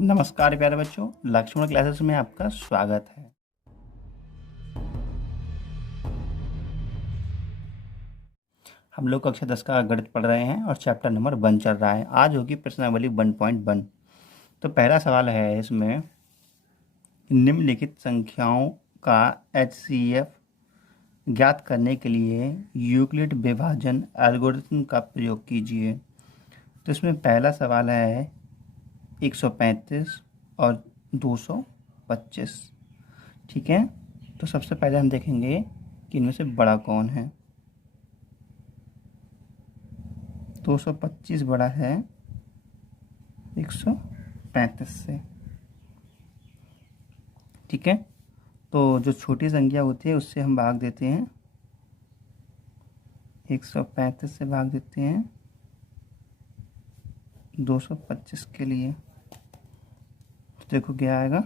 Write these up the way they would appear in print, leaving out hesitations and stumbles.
नमस्कार प्यारे बच्चों, लक्ष्मण क्लासेस में आपका स्वागत है। हम लोग कक्षा 10 का गणित पढ़ रहे हैं और चैप्टर नंबर 1 चल रहा है। आज होगी प्रश्नावली 1.1। तो पहला सवाल है इसमें, निम्नलिखित संख्याओं का HCF ज्ञात करने के लिए यूक्लिड विभाजन एल्गोरिथम का प्रयोग कीजिए। तो इसमें पहला सवाल है 135 और 225। ठीक है, तो सबसे पहले हम देखेंगे कि इनमें से बड़ा कौन है। 225 बड़ा है 135 से। ठीक है, तो जो छोटी संख्या होती है उससे हम भाग देते हैं, 135 से भाग देते हैं 225 के लिए। तो देखो क्या आएगा,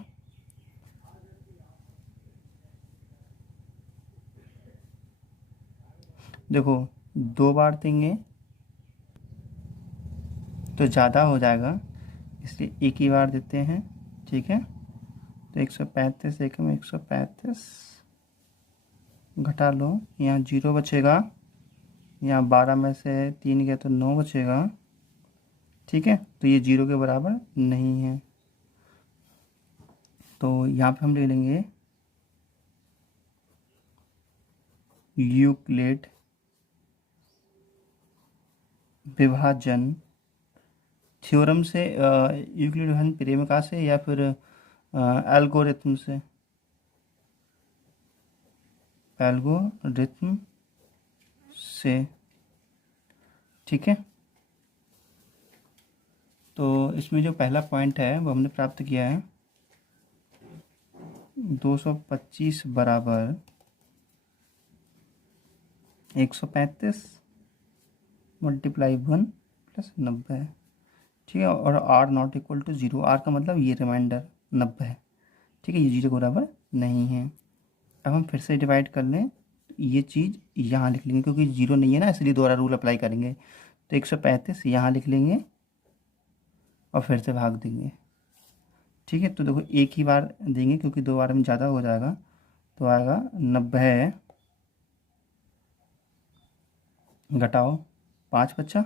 देखो 2 बार देंगे तो ज़्यादा हो जाएगा, इसलिए एक ही बार देते हैं। ठीक है, तो 135 एक में 135 घटा लो, यहाँ 0 बचेगा, यहाँ 12 में से 3 गया तो 9 बचेगा। ठीक है, तो ये 0 के बराबर नहीं है, तो यहाँ पे हम ले लेंगे यूक्लिड विभाजन थ्योरम से, यूक्लिड विभाजन प्रेमिका से या फिर एल्गोरिथम से, एल्गोरिथम से। ठीक है, तो इसमें जो पहला पॉइंट है वो हमने प्राप्त किया है, 225 बराबर 135 मल्टीप्लाई 1 प्लस 90 है। ठीक है, और r not equal to 0, r का मतलब ये रिमाइंडर 90 है। ठीक है, ये 0 के बराबर नहीं है। अब हम फिर से डिवाइड कर लें, ये चीज़ यहाँ लिख लेंगे क्योंकि 0 नहीं है ना, इसलिए दोबारा रूल अप्लाई करेंगे। तो 135 यहाँ लिख लेंगे और फिर से भाग देंगे। ठीक है, तो देखो एक ही बार देंगे क्योंकि 2 बार में ज़्यादा हो जाएगा, तो आएगा 90 घटाओ 5 बच्चा,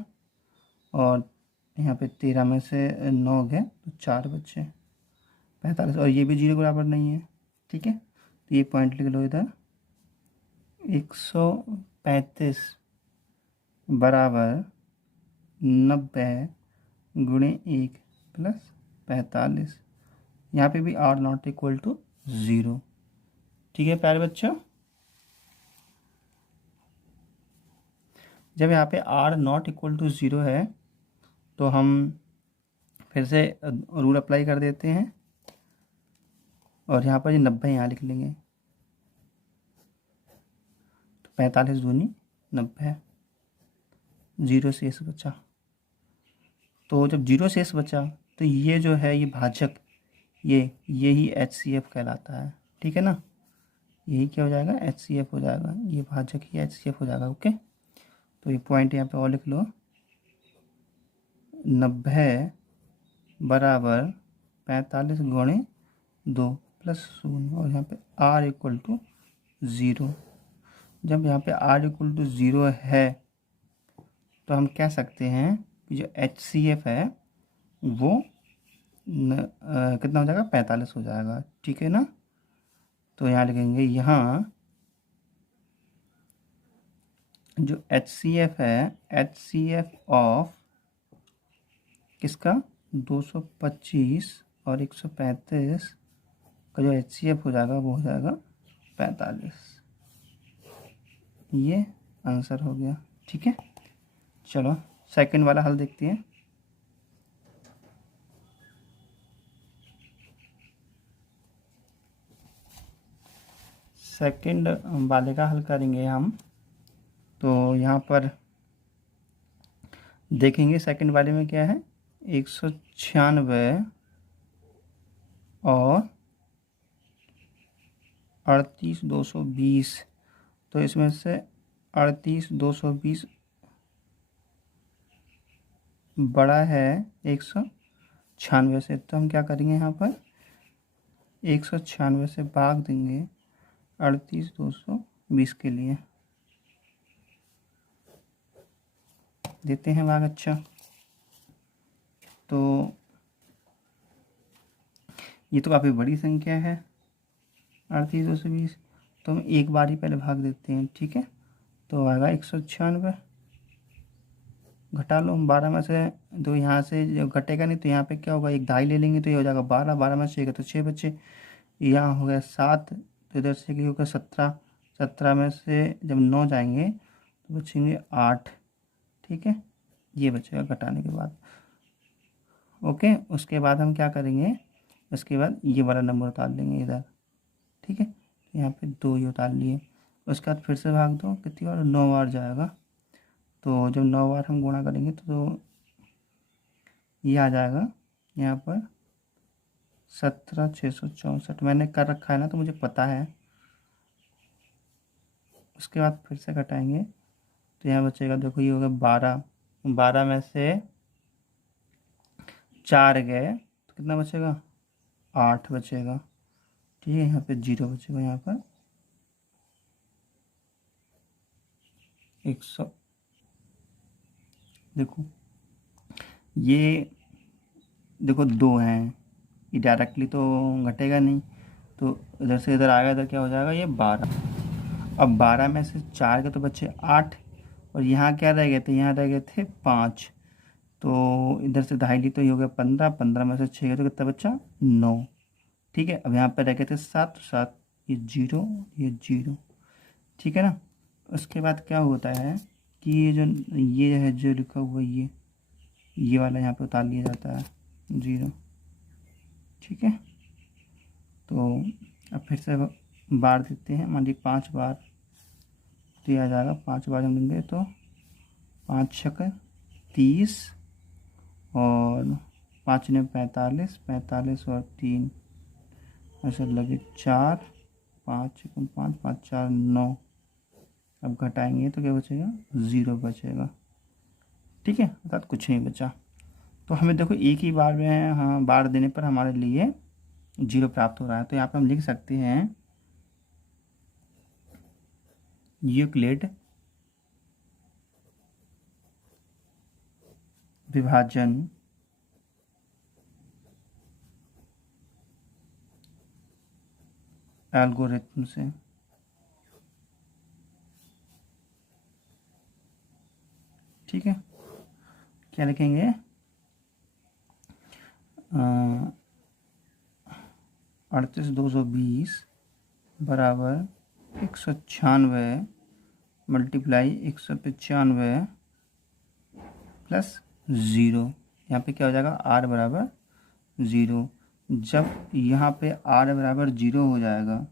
और यहाँ पे 13 में से 9 गए तो 4 बच्चे 45, और ये भी 0 के बराबर नहीं है। ठीक है, तो ये पॉइंट लिख लो इधर, 135 बराबर 90 गुणे 1 प्लस 45। यहाँ पे भी r नॉट इक्वल टू 0। ठीक है प्यारे बच्चों, जब यहाँ पे r नॉट इक्वल टू 0 है तो हम फिर से रूल अप्लाई कर देते हैं, और यहाँ पर ये 90 यहाँ लिख लेंगे, तो 45 दूनी 90, 0 शेष बचा। तो जब 0 शेष बचा तो ये जो है ये भाजक, यही HCF कहलाता है। ठीक है ना, यही क्या हो जाएगा, HCF हो जाएगा, ये भाजक ही HCF हो जाएगा। ओके, तो ये पॉइंट यहाँ पे और लिख लो, 90 बराबर 45 गुणे 2 प्लस 0, और यहाँ पे r इक्वल टू 0। जब यहाँ पे r इक्वल टू 0 है तो हम कह सकते हैं कि जो HCF है वो कितना हो जाएगा, 45 हो जाएगा। ठीक है ना, तो यहाँ लिखेंगे, यहाँ जो HCF है, HCF ऑफ किसका, 225 और 135 का जो HCF हो जाएगा वो हो जाएगा 45। ये आंसर हो गया। ठीक है, चलो सेकंड वाला हल देखते हैं। सेकंड वाले का हल करेंगे हम, तो यहाँ पर देखेंगे सेकंड वाले में क्या है, 196 और 38,220। तो इसमें से 38,220 बड़ा है 96 से, तो हम क्या करेंगे यहाँ पर 196 से भाग देंगे 38,220 के लिए, देते हैं भाग। अच्छा, तो ये तो काफ़ी बड़ी संख्या है 38,220, तो हम एक बार ही पहले भाग देते हैं, ठीक है। तो आएगा 196, घटा लो 12 में से, तो यहाँ से जो घटेगा नहीं तो यहाँ पे क्या होगा, एक दाई ले लेंगे तो ये हो जाएगा 12, 12 में से तो 6 बचे, यहाँ हो गया 7, तो इधर से क्या होगा 17, 17 में से जब 9 जाएंगे तो बचेंगे 8, ठीक है, ये बचेगा घटाने के बाद। ओके, उसके बाद हम क्या करेंगे, उसके बाद ये वाला नंबर उतार लेंगे इधर, ठीक है, तो यहाँ पे 2 ही उतार लिए। उसके बाद फिर से भाग दो, कितनी बार, 9 बार जाएगा, तो जब 9 बार हम गुणा करेंगे तो ये आ जाएगा यहाँ पर 17,664, मैंने कर रखा है ना तो मुझे पता है। उसके बाद फिर से घटाएंगे तो यहाँ बचेगा, देखो ये होगा 12, 12 में से 4 गए तो कितना बचेगा, 8 बचेगा, ठीक है, यहाँ पे 0 बचेगा, यहाँ पर 100। देखो ये, देखो 2 हैं, ये डायरेक्टली तो घटेगा नहीं, तो इधर से इधर आएगा, इधर क्या हो जाएगा, ये 12। अब 12 में से 4 के तो बच्चे 8, और यहाँ क्या रह गए थे, यहाँ रह गए थे 5, तो इधर से ढाई ली तो ये हो गया 15, 15 में से 6 गए तो कितना बच्चा, 9, ठीक है। अब यहाँ पर रह गए थे 7, 7, ये 0, ये 0, ठीक है ना। उसके बाद क्या होता है कि ये है जो लिखा हुआ, ये वाला यहाँ पे उतार लिया जाता है 0, ठीक है। तो अब फिर से बार देते हैं, मान ली 5 बार दिया जाएगा, 5 बार हम देंगे तो 5 छक 30, और 5 ने 45, 45 और 3 ऐसा लगे 4, 5 5, 5 4 9। अब घटाएंगे तो क्या बचेगा, 0 बचेगा, ठीक है, अर्थात कुछ नहीं बचा। तो हमें देखो एक ही बार में, हाँ, बार देने पर हमारे लिए 0 प्राप्त हो रहा है। तो यहाँ पे हम लिख सकते हैं यूक्लिड विभाजन एल्गोरिथम से ठीक है, क्या लिखेंगे, 38,220 बराबर 196 मल्टीप्लाई 195 प्लस 0। यहाँ पे क्या हो जाएगा, r बराबर 0। जब यहाँ पे r बराबर 0 हो जाएगा,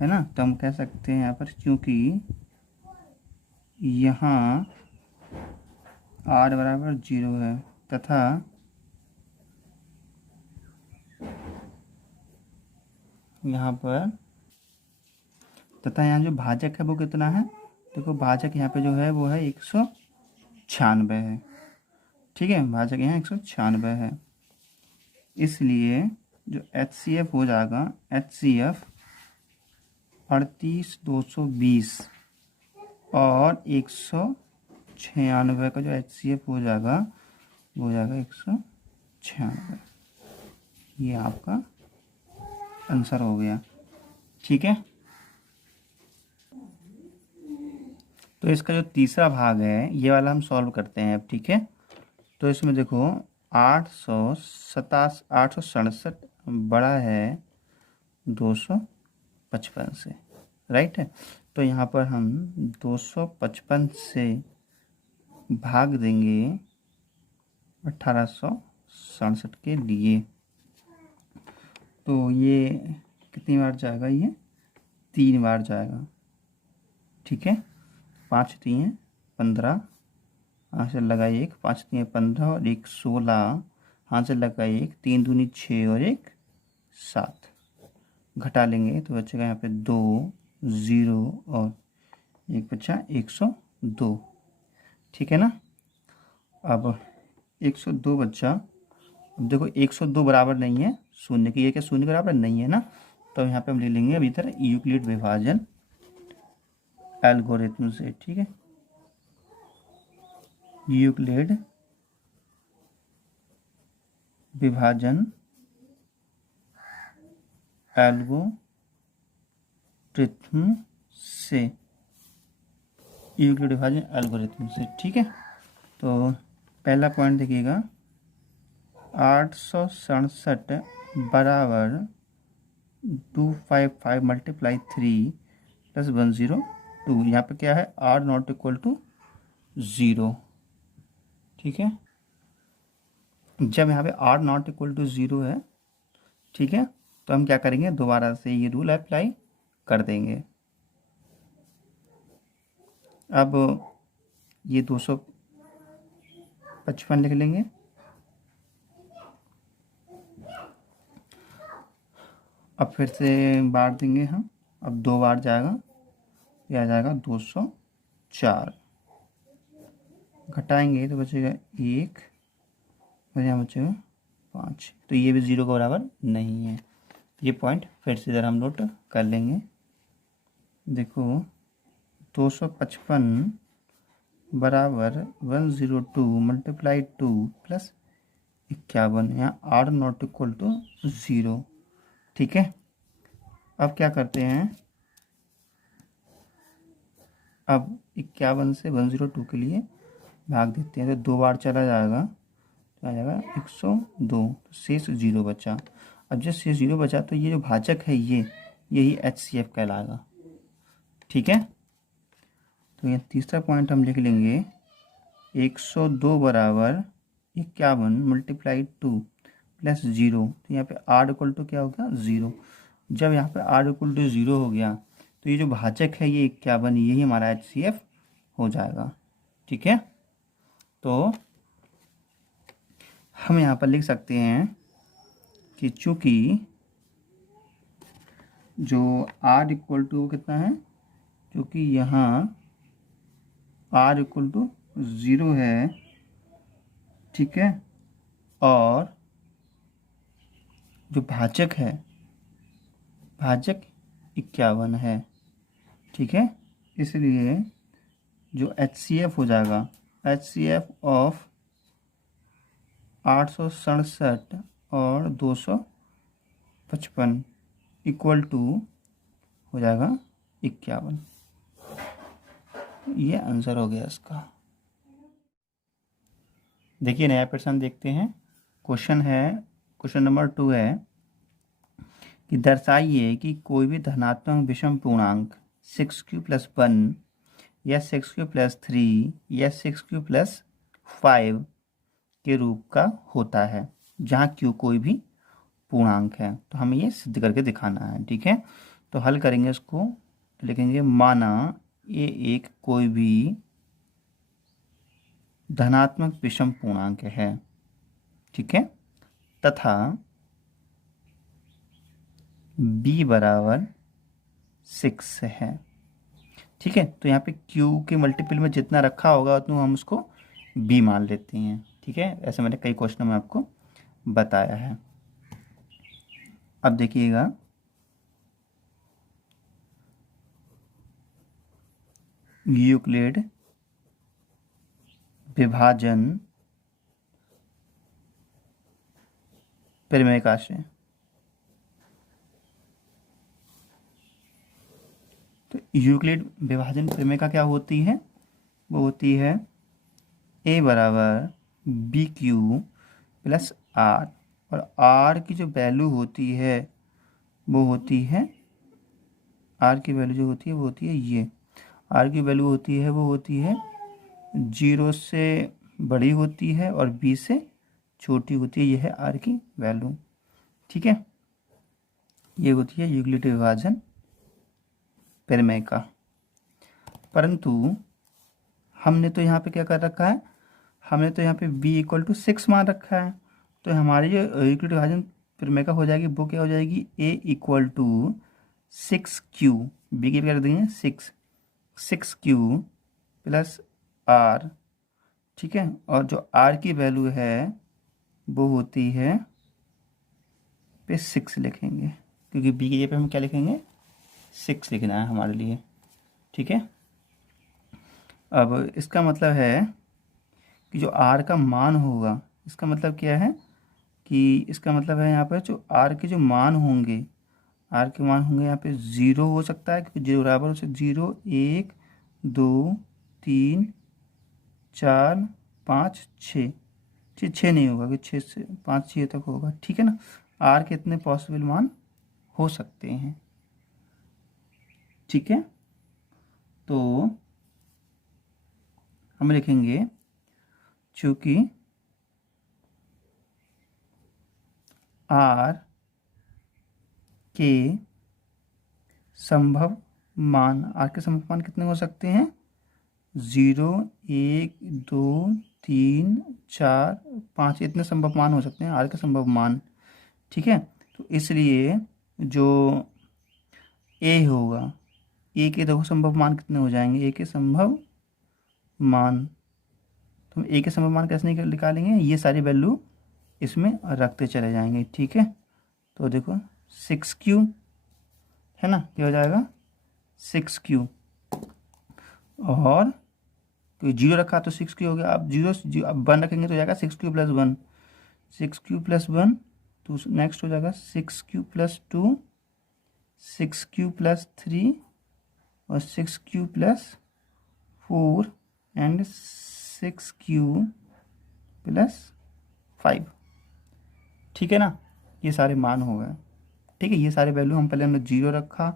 है ना, तो हम कह सकते हैं यहाँ पर, क्योंकि यहाँ r बराबर 0 है तथा यहाँ पर, यहाँ जो भाजक है वो कितना है, देखो भाजक यहाँ पे जो है वो है 196 है, ठीक है, भाजक यहाँ 196 है। इसलिए जो HCF हो जाएगा, HCF 38,220 और 196 का जो HCF हो जाएगा वो हो जाएगा 196। ये आपका आंसर हो गया, ठीक है। तो इसका जो तीसरा भाग है ये वाला हम सॉल्व करते हैं अब, ठीक है। तो इसमें देखो 867 बड़ा है 255 से, राइट है। तो यहाँ पर हम 255 से भाग देंगे 1867 के लिए, तो ये कितनी बार जाएगा, ये 3 बार जाएगा, ठीक है। 5 3 15, हाथ से लगा 1, 5 3 15 और 1 16, हाथ से लगा 1, 3 दूनी 6 और 1 7, घटा लेंगे तो बचेगा यहाँ पे 2 0 और 1 बचा 102, ठीक है ना। अब 102 बच्चा अब देखो 102 बराबर नहीं है शून्य की, ये क्या शून्य के बराबर नहीं है ना, तो यहाँ पे हम ले लेंगे अभी इधर यूक्लिड विभाजन एल्गोरिथम से। ठीक है, यूक्लिड विभाजन एल्गोरिथम से, यूक्लिड विभाजन एल्गोरिथम से। ठीक है, तो पहला पॉइंट देखिएगा 867 बराबर 255 मल्टीप्लाई 3 प्लस 102। यहाँ पे क्या है, आर नॉट इक्वल टू 0। ठीक है, जब यहाँ पे आर नॉट इक्वल टू 0 है, ठीक है, तो हम क्या करेंगे, दोबारा से ये रूल अप्लाई कर देंगे। अब ये 255 लिख लेंगे, अब फिर से बार देंगे हम, अब 2 बार जाएगा, ये आ जाएगा 204, घटाएंगे तो बचेगा 1 और यहाँ बचेगा 5, तो ये भी 0 के बराबर नहीं है। ये पॉइंट फिर से इधर हम नोट कर लेंगे। देखो 255 बराबर 102 मल्टीप्लाई 2 प्लस 51, यहाँ आर नॉट इक्वल टू 0। ठीक है, अब क्या करते हैं, अब 51 से 102 के लिए भाग देते हैं, तो 2 बार चला जाएगा, तो आ जाएगा 102, तो शेष 0 बचा। अब जब शेष 0 बचा तो ये जो भाजक है यही HCF कहलाएगा। ठीक है, तो ये तीसरा पॉइंट हम लिख लेंगे 102 बराबर 51 मल्टीप्लाई 2 प्लस 0, तो यहाँ पे आर इक्वल टू क्या हो गया, 0। जब यहाँ पे आर इक्वल टू 0 हो गया तो ये जो भाजक है ये 51, यही हमारा HCF हो जाएगा। ठीक है, तो हम यहाँ पर लिख सकते हैं कि चूँकि जो आर इक्वल टू कितना है, क्योंकि यहाँ आर इक्वल टू 0 है, ठीक है, और जो भाजक है, भाजक 51 है। ठीक है, इसलिए जो HCF हो जाएगा, HCF ऑफ 867 और 255 इक्वल टू हो जाएगा 51। ये आंसर हो गया इसका। देखिए नया प्रश्न देखते हैं। क्वेश्चन नंबर 2 है कि दर्शाइए कि कोई भी धनात्मक विषम पूर्णांक 6q + 1 या 6q + 3 या 6q + 5 के रूप का होता है जहाँ q कोई भी पूर्णांक है। तो हमें ये सिद्ध करके दिखाना है। ठीक है, तो हल करेंगे इसको, तो लिखेंगे माना ये एक कोई भी धनात्मक विषम पूर्णांक है, ठीक है, तथा b बराबर 6 है। ठीक है, तो यहाँ पे q के मल्टीपल में जितना रखा होगा उतना हम उसको b मान लेते हैं। ठीक है, ऐसे मैंने कई क्वेश्चन में आपको बताया है। अब देखिएगा यूक्लिड विभाजन परिमेय से, तो यूक्लिड विभाजन परिमेय क्या होती है, वो होती है a बराबर BQ + R, और R की जो वैल्यू होती है वो होती है, R की वैल्यू जो होती है वो होती है ये, R की वैल्यू होती है वो होती है 0 से बड़ी होती है और B से छोटी होती है। यह है R की वैल्यू। ठीक है, ये होती है यूक्लिड विभाजन परिमेय का। परंतु हमने तो यहाँ पे क्या कर रखा है, हमने तो यहाँ पे b = 6 मान रखा है, तो हमारी जो यूक्लिड विभाजन परिमेय का हो जाएगी वो क्या हो जाएगी, a = 6q, b की क्या कर देंगे 6q + r। ठीक है, और जो r की वैल्यू है वो होती है पे 6 लिखेंगे, क्योंकि बी की जगह पे हम क्या लिखेंगे, 6 लिखना है हमारे लिए। ठीक है, अब इसका मतलब है कि जो आर का मान होगा, इसका मतलब क्या है कि इसका मतलब है यहाँ पर जो आर के जो मान होंगे, आर के मान होंगे यहाँ पे 0 हो सकता है, क्योंकि 0 बराबर हो सकता है 0, 1, 2, 3, 4, 5, 6। 6 नहीं होगा, कि 6 से 5 6 तक होगा। ठीक है ना, आर के इतने पॉसिबल मान हो सकते हैं। ठीक है, तो हम लिखेंगे चूंकि आर के संभव मान, आर के संभव मान कितने हो सकते हैं, 0, 1, 2, 3, 4, 5, इतने संभव मान हो सकते हैं आर के संभव मान। ठीक है, तो इसलिए जो ए होगा, ए के देखो संभव मान कितने हो जाएंगे, ए के संभव मान, तो हम ए के संभव मान कैसे निकालेंगे, ये सारी वैल्यू इसमें रखते चले जाएंगे। ठीक है, तो देखो 6Q है ना, क्या हो जाएगा 6Q, और तो 0 रखा तो 6Q हो गया। अब 0 अब 1 रखेंगे तो हो जाएगा 6Q + 1, 6Q + 1, तो नेक्स्ट हो जाएगा 6Q + 2, 6Q + 3 और 6Q + 4 एंड 6Q + 5। ठीक है ना, ये सारे मान हो गए। ठीक है, ये सारे वैल्यू हम पहले हमने 0 रखा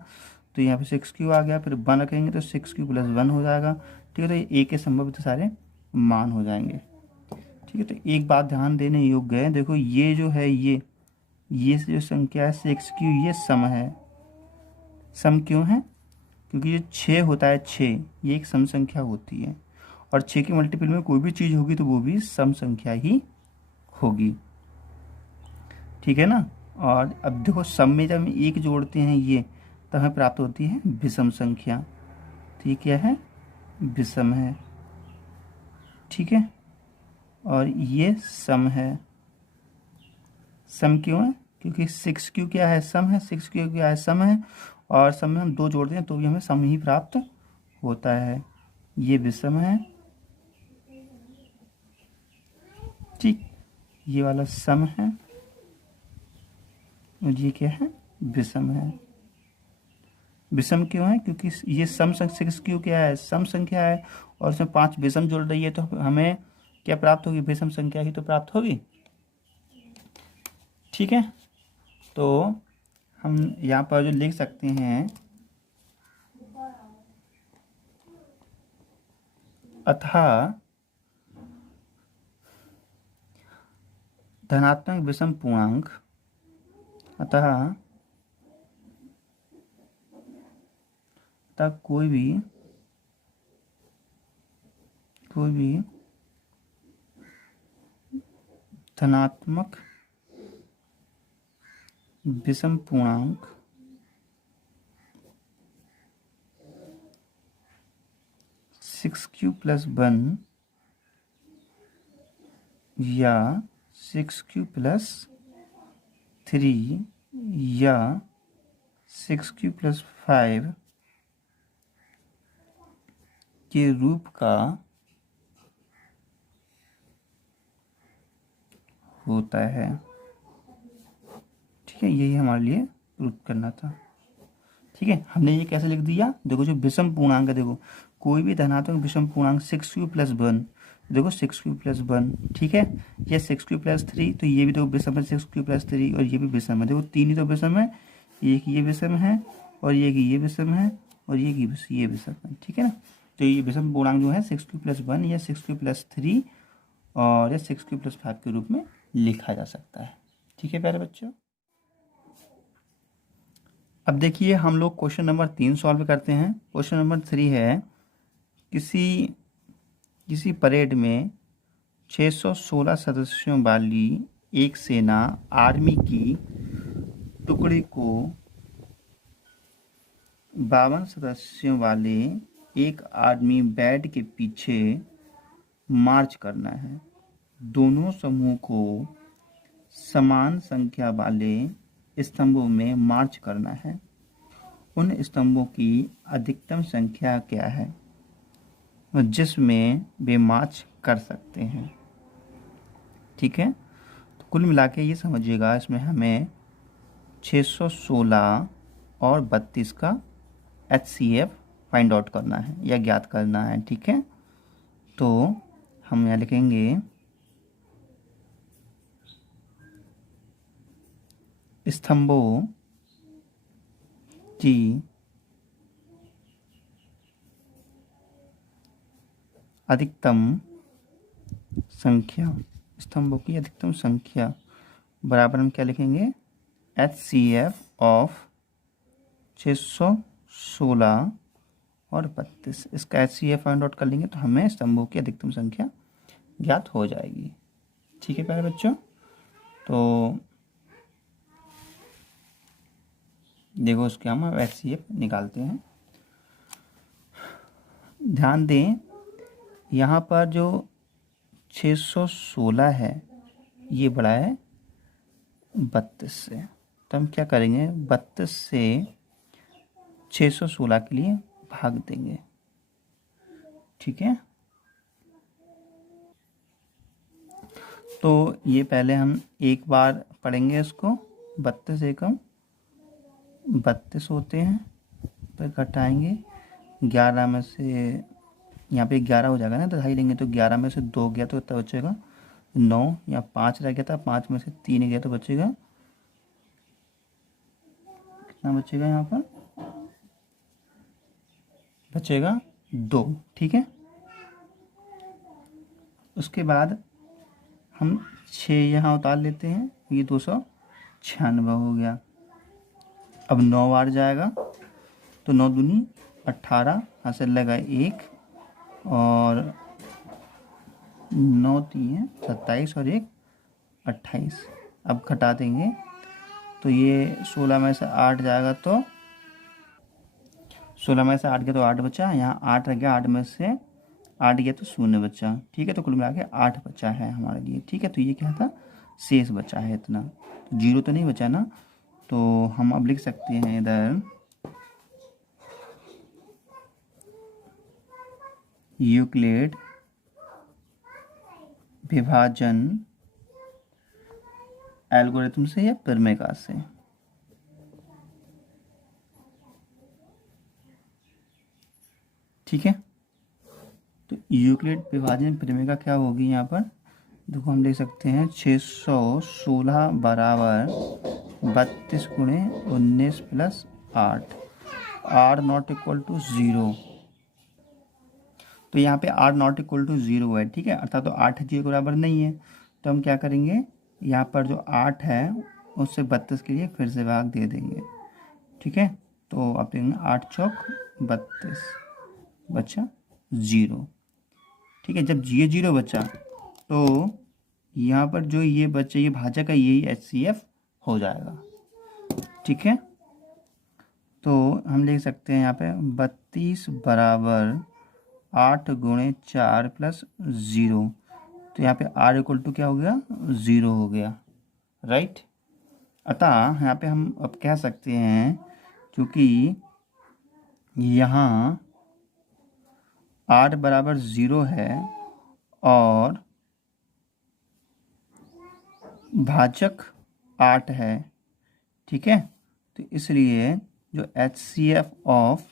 तो यहाँ पे 6Q आ गया, फिर 1 रखेंगे तो 6Q + 1 हो जाएगा। ठीक है, तो ये ए के संभव सारे मान हो जाएंगे। ठीक है, तो एक बात ध्यान देने योग्य है, देखो ये जो है ये जो संख्या है 6Q, ये सम है। सम क्यों है, क्योंकि ये 6 होता है, 6 ये एक सम संख्या होती है, और 6 के मल्टीपल में कोई भी चीज़ होगी तो वो भी सम संख्या ही होगी। ठीक है ना, और अब देखो सम में जब हम एक जोड़ते हैं ये, तब हमें प्राप्त होती है विषम संख्या। तो ये क्या है, विषम है। ठीक है, और ये सम है। सम क्यों है, क्योंकि 6Q क्या है, सम है, 6Q क्या है, सम है, और सम में हम 2 जोड़ते हैं तो भी हमें सम ही प्राप्त होता है। ये विषम है। ठीक, ये वाला सम है और ये क्या है, विषम है। विषम क्यों है, क्योंकि ये सम 6Q क्या है, सम संख्या है, और उसमें 5 विषम जुड़ रही है, तो हमें क्या प्राप्त होगी, विषम संख्या ही तो प्राप्त होगी। ठीक है, तो हम यहाँ पर जो लिख सकते हैं, अतः धनात्मक विषम पूर्णांक, अतः कोई भी धनात्मक विषम पूर्णांक सिक्स क्यू + 1 या 6Q + 3 या 6Q + 5 के रूप का होता है। ठीक है, यही हमारे लिए प्रूफ करना था। ठीक है, हमने ये कैसे लिख दिया, देखो जो विषम पूर्णांक है, देखो कोई भी धनात्मक विषम पूर्णांक 6Q + 1, देखो 6Q + 1, ठीक है, ये 6Q + 3, तो ये भी देखो विषम है 6Q + 3, और ये भी विषम है, देखो 3 ही तो विषम है, एक ये विषम है, और ये विषम है, और ये विषम है। ठीक है ना, तो ये विषम पूर्णांक जो है 6Q + 1 या 6Q + 3 और या 6Q + 5 के रूप में लिखा जा सकता है। ठीक है प्यारे बच्चों, अब देखिए हम लोग क्वेश्चन नंबर 3 सॉल्व करते हैं। क्वेश्चन नंबर 3 है, किसी परेड में 616 सदस्यों वाली एक सेना आर्मी की टुकड़ी को 52 सदस्यों वाले एक आर्मी बैंड के पीछे मार्च करना है। दोनों समूह को समान संख्या वाले स्तंभों में मार्च करना है, उन स्तंभों की अधिकतम संख्या क्या है जिसमें वे मार्च कर सकते हैं। ठीक है, तो कुल मिला के ये समझिएगा, इसमें हमें 616 और 32 का HCF फाइंड आउट करना है या ज्ञात करना है। ठीक है, तो हम यहाँ लिखेंगे स्तंभों की अधिकतम संख्या, स्तंभों की अधिकतम संख्या बराबर हम क्या लिखेंगे, HCF ऑफ 616 और 32। इसका HCF फाइंड आउट कर लेंगे तो हमें स्तंभों की अधिकतम संख्या ज्ञात हो जाएगी। ठीक है प्यारे बच्चों, तो देखो उसके हम HCF निकालते हैं। ध्यान दें, यहाँ पर जो 616 है ये बड़ा है 32 से, तो हम क्या करेंगे, 32 से 616 के लिए भाग देंगे। ठीक है, तो ये पहले हम एक बार पढ़ेंगे इसको। 32 एकम 32 होते हैं, फिर घटाएंगे 11 में से, यहाँ पे 11 हो जाएगा ना, तो ढाई लेंगे तो 11 में से 2 गया तो कितना बचेगा 9, या 5 रह गया था, 5 में से 3 गया तो बचेगा कितना, बचेगा यहाँ पर बचेगा 2। ठीक है, उसके बाद हम 6 यहाँ उतार लेते हैं, ये 296 हो गया। अब 9 बार जाएगा तो 9 दूनी 18, यहाँ से लगा 1 और 9 3 27 और 1 28। अब घटा देंगे तो ये 16 में से 8 जाएगा, तो 16 में से 8 गया तो 8 बचा, यहाँ 8 रह गया, 8 में से 8 गया तो 0 बचा। ठीक है, तो कुल मिला के 8 बचा है हमारे लिए। ठीक है, तो ये क्या था, शेष बचा है इतना, तो 0 तो नहीं बचा ना, तो हम अब लिख सकते हैं इधर यूक्लिड विभाजन एल्गोरिथम से या प्रमेय से। ठीक है, तो यूक्लिड विभाजन प्रमेय क्या होगी, यहाँ पर देखो हम लिख सकते हैं 616 बराबर 32 गुणे 19 plus 8, R not equal to 0। तो यहाँ पे आर नॉट इक्वल टू 0 है। ठीक है, अर्थात तो 8 0 के बराबर नहीं है, तो हम क्या करेंगे, यहाँ पर जो 8 है उससे 32 के लिए फिर से भाग दे देंगे। ठीक है, तो आप देंगे 8 चौक 32 बचा 0। ठीक है, जब ये 0 बचा तो यहाँ पर जो ये बच्चे ये भाजक है यही HCF हो जाएगा। ठीक है, तो हम लिख सकते हैं यहाँ पे 32 बराबर 8 गुणे 4 प्लस 0, तो यहाँ पे R इक्वल टू क्या हो गया, 0 हो गया। राइट, अतः यहाँ पे हम अब कह सकते हैं क्योंकि यहाँ R बराबर 0 है और भाजक 8 है। ठीक है, तो इसलिए जो HCF ऑफ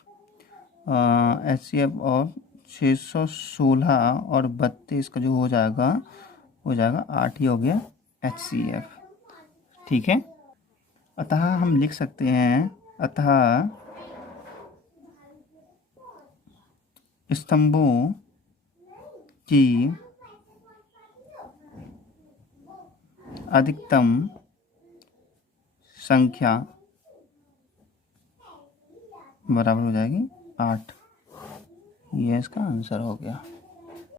616 और 32 का जो हो जाएगा 8 ही हो गया HCF। ठीक है, अतः हम लिख सकते हैं, अतः स्तंभों की अधिकतम संख्या बराबर हो जाएगी 8। ये इसका आंसर हो गया।